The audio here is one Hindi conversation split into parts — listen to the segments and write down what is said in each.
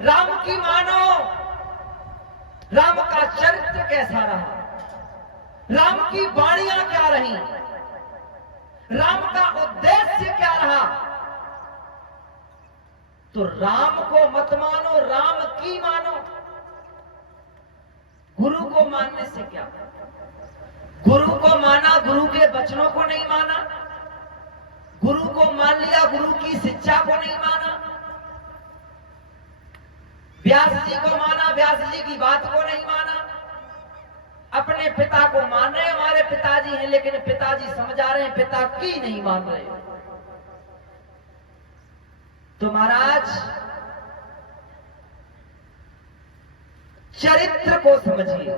राम की मानो, राम का चरित्र कैसा रहा, राम की वाणियां क्या रही, राम का उद्देश्य क्या रहा। तो राम को मत मानो, राम की मानो। गुरु को मानने से क्या, गुरु को माना, गुरु के वचनों को नहीं माना, गुरु को मान लिया, गुरु की शिक्षा को नहीं माना, व्यास जी को माना, व्यास जी की बात को नहीं माना, अपने पिता को मान रहे, हमारे पिताजी हैं, लेकिन पिताजी समझा रहे हैं, पिता की नहीं मान रहे। तो महाराज चरित्र को समझिए,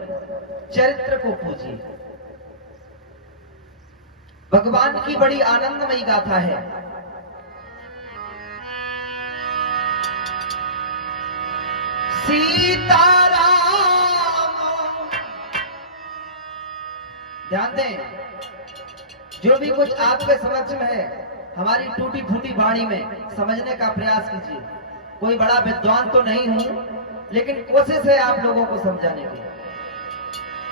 चरित्र को पूजिए। भगवान की बड़ी आनंदमयी गाथा है। सीताराम, ध्यान दें, जो भी कुछ आपके समक्ष में है, हमारी टूटी फूटी वाणी में समझने का प्रयास कीजिए। कोई बड़ा विद्वान तो नहीं हूं, लेकिन कोशिश है आप लोगों को समझाने की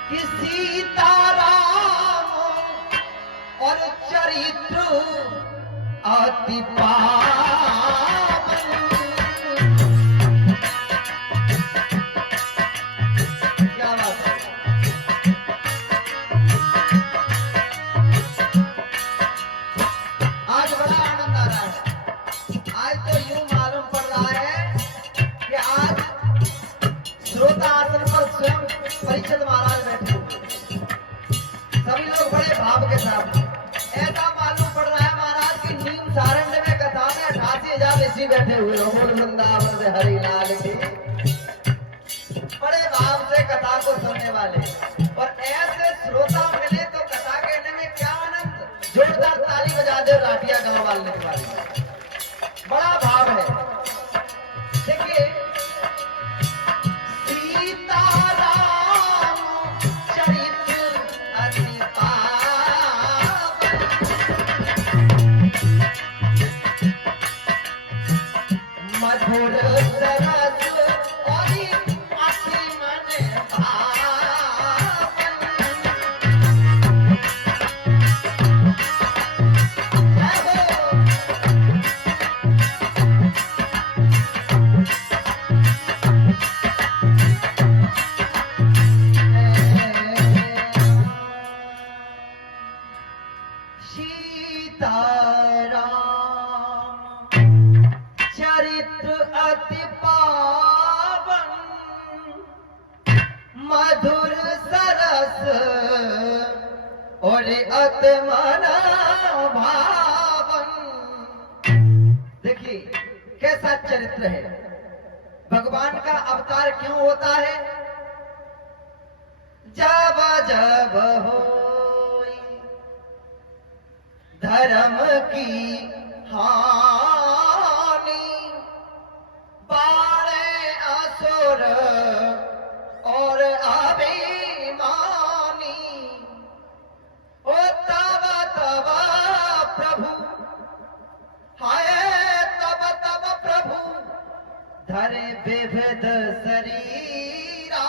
कि सीताराम और चरित्र अति पावन। क्या बात है, आज बड़ा आनंद आ रहा है। आज तो यूं मालूम पड़ रहा है कि आज श्रोता आसन पर स्वयं परिषद महाराज बैठे हुए, सभी लोग बड़े भाव के साथ। ऐसा मालूम पड़ रहा है महाराज की नीम सारण्य में कथा में 88,000 ऋषि बैठे हुए हो। बोल वृंदावन से हरि लाल की। बड़े भाव से कथा को सुनने वाले, और ऐसे श्रोता मिले तो कथा कहने में क्या आनंद। जोरदार ताली बजा दे राठिया गांव वाले के वाले, बड़ा भाव है। देखिए, सीताराम चरित्र अति पावन, मधुर सरस और अति मन भावन। सीताराम चरित्र अति पावन, मधुर सरस और अति मन भावन। देखिए कैसा चरित्र है। भगवान का अवतार क्यों होता है? जब जब होई धर्म की हानि, बाड़े असुर और अभिमानी, ओ तब तब प्रभु, हाय तब तब प्रभु धरे विविध शरीरा,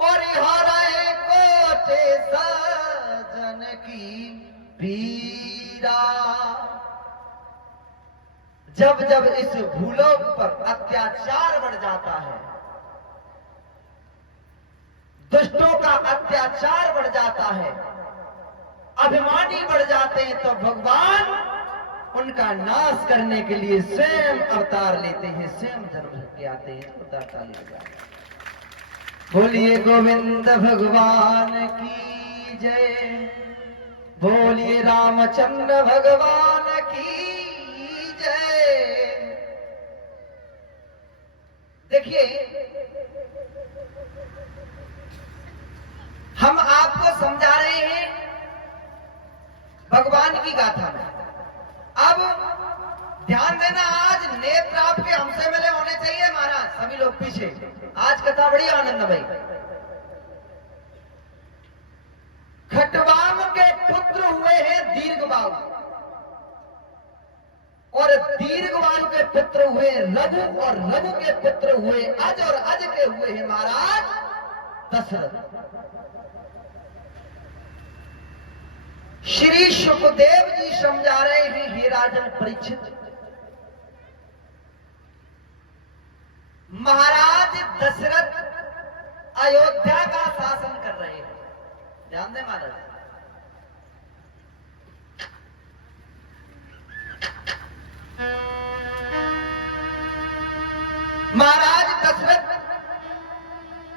और हरे कोटे सजन की पीरा। जब जब इस भूलोक पर अत्याचार बढ़ जाता है, दुष्टों का अत्याचार बढ़ जाता है, अभिमानी बढ़ जाते हैं, तो भगवान उनका नाश करने के लिए स्वयं अवतार लेते हैं, स्वयं जन्म लेके आते हैं। बोलिए गोविंद भगवान की जय, बोलिए रामचंद्र भगवान की जय। देखिए, हम आपको समझा रहे हैं भगवान की गाथा में। अब ध्यान देना, आज नेत्र आपके हमसे मिले होने चाहिए महाराज, सभी लोग पीछे। आज कथा बड़ी आनंदमयी। खटवाम के पुत्र हुए हैं दीर्घबाहु, और दीर्घवायु के पुत्र हुए रघु, और रघु के पुत्र हुए अज, और अज के हुए हैं महाराज दशरथ। श्री सुखदेव जी समझा रहे हैं, हे राजन परीक्षित, महाराज दशरथ अयोध्या का शासन कर रहे हैं। ध्यान दें महाराज, महाराज दशरथ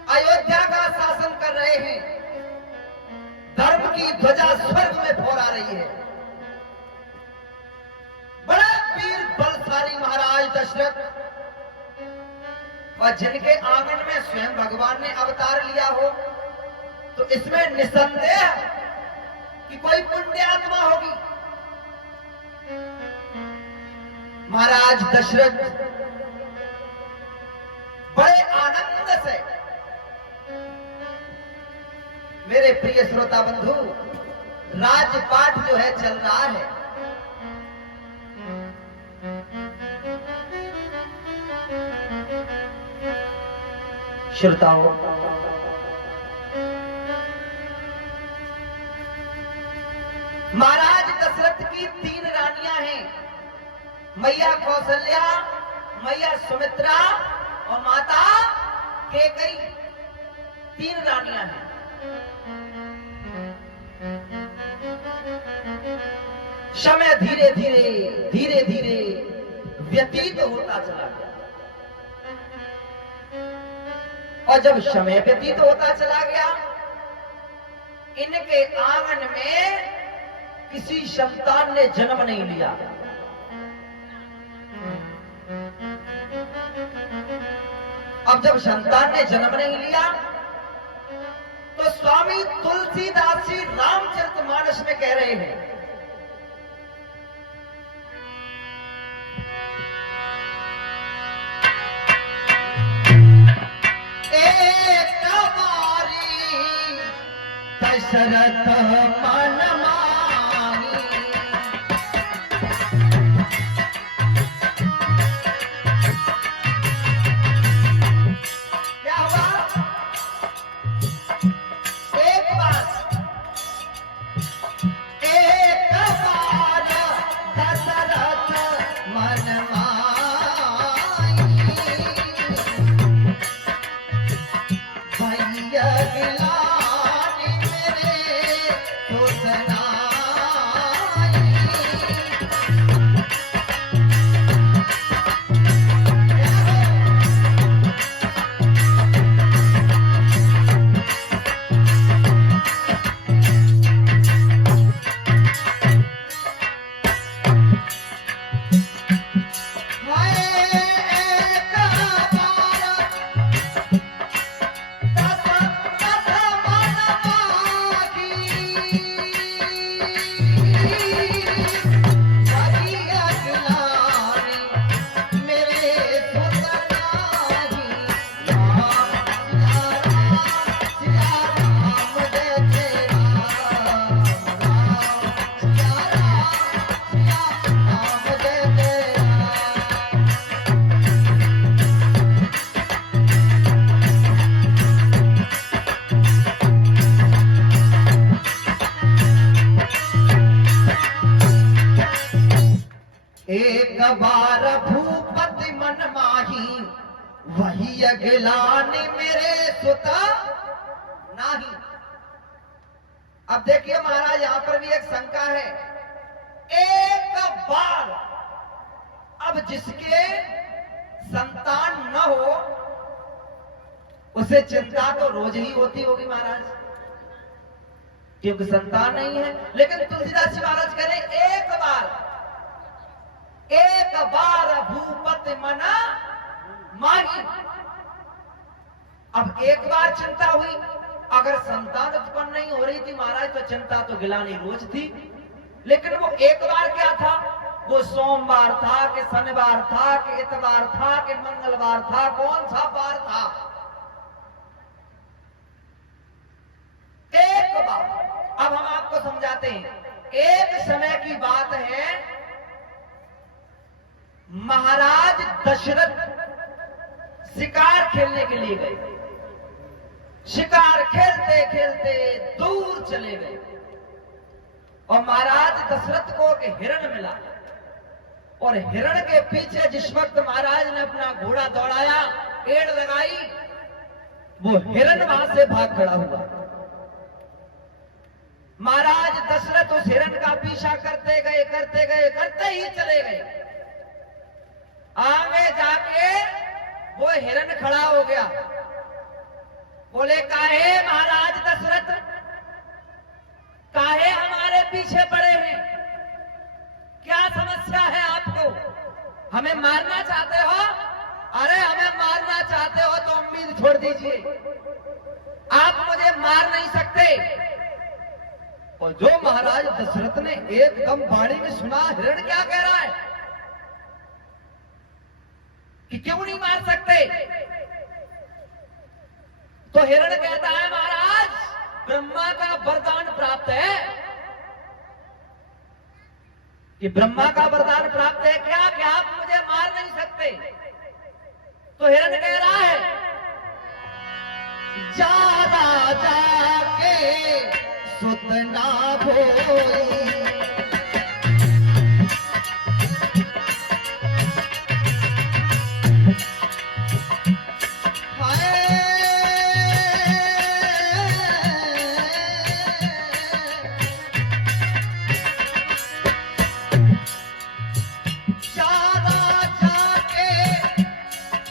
अयोध्या का शासन कर रहे हैं। धर्म की ध्वजा स्वर्ग में फहरा रही है। बड़ा वीर बलशाली महाराज दशरथ, और जिनके आंगन में स्वयं भगवान ने अवतार लिया हो, तो इसमें निसंदेह कि कोई पुण्य आत्मा होगी। महाराज दशरथ बड़े आनंद से, मेरे प्रिय श्रोता बंधु, राजपाठ जो है चल रहा है। श्रोताओं, महाराज दशरथ की 3 रानियां हैं, मैया कौशल्या, मैया सुमित्रा और माता कैकेयी। 3 रानियां हैं। समय धीरे धीरे व्यतीत होता चला गया, और जब समय व्यतीत होता चला गया, इनके आंगन में किसी संतान ने जन्म नहीं लिया। अब जब संतान ने जन्म नहीं लिया, तो स्वामी तुलसीदास जी रामचरितमानस में कह रहे हैं, एक बारी दशरथ मन मानी, क्या हुआ? एक बार दशरथ मन मानी, भैया गिलानी मेरे तो सनाई। एक बार भूपति मन माही, वही अगलानी मेरे सुता नाही। अब देखिए महाराज, यहां पर भी एक शंका है। एक बार, अब जिसके संतान न हो, उसे चिंता तो रोज ही होती होगी महाराज, क्योंकि संतान नहीं है। लेकिन तुलसीदास जी महाराज कह रहे एक बार भूपति मना माही। अब एक बार चिंता हुई, अगर संतान उत्पन्न नहीं हो रही थी महाराज, तो चिंता तो गिलानी रोज थी। लेकिन वो एक बार क्या था? वो सोमवार था कि शनिवार था कि इतवार था कि मंगलवार था? कौन सा बार था? एक बार। अब हम आपको समझाते हैं। एक समय की बात है महाराज दशरथ शिकार खेलने के लिए गए। शिकार खेलते खेलते दूर चले गए और महाराज दशरथ को एक हिरण मिला और हिरण के पीछे जिस वक्त महाराज ने अपना घोड़ा दौड़ाया, एड़ लगाई, वो हिरण वहां से भाग खड़ा हुआ। महाराज दशरथ उस हिरण का पीछा करते गए करते ही चले गए। आगे जाके वो हिरण खड़ा हो गया। बोले, काहे महाराज दशरथ, काहे हमारे पीछे पड़े हैं? क्या समस्या है आपको? हमें मारना चाहते हो? अरे हमें मारना चाहते हो तो उम्मीद छोड़ दीजिए, आप मुझे मार नहीं सकते। और जो महाराज दशरथ ने एकदम बाणी में सुना, हिरण क्या कह रहा है कि क्यों नहीं मार सकते, तो हिरण कहता है, महाराज ब्रह्मा का वरदान प्राप्त है। कि ब्रह्मा का वरदान प्राप्त है क्या कि आप मुझे मार नहीं सकते? तो हिरण कह रहा है, ज्यादा जाके सुत ना भोई,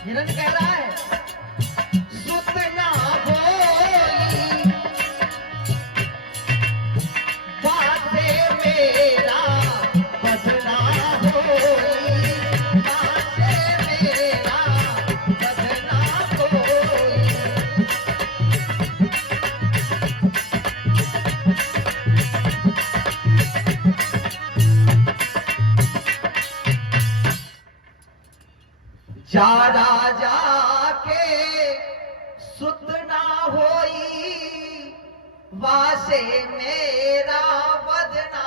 हिरण कह रहा है, सुत ना भोई, बाते मेरा बदना होई, बाते मेरा बदना होई। ज्यादा जाके सुत ना होई, वासे मेरा बदना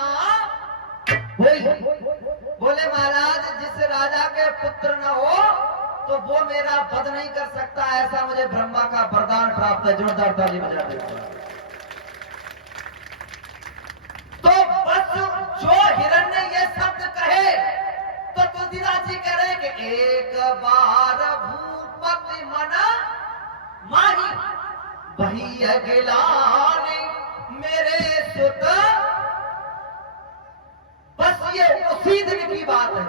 होई। बोले, महाराज जिस राजा के पुत्र न हो तो वो मेरा वध नहीं कर सकता, ऐसा मुझे ब्रह्मा का वरदान प्राप्त है। जोरदार ताली बजा दो। तो बस जो हिरण ने ये शब्द कहे तो तुलसीदास जी कह रहे कि एक बार भूपति मन माही, वही अगिलाने मेरे सुत। बस ये उसी दिन की बात है।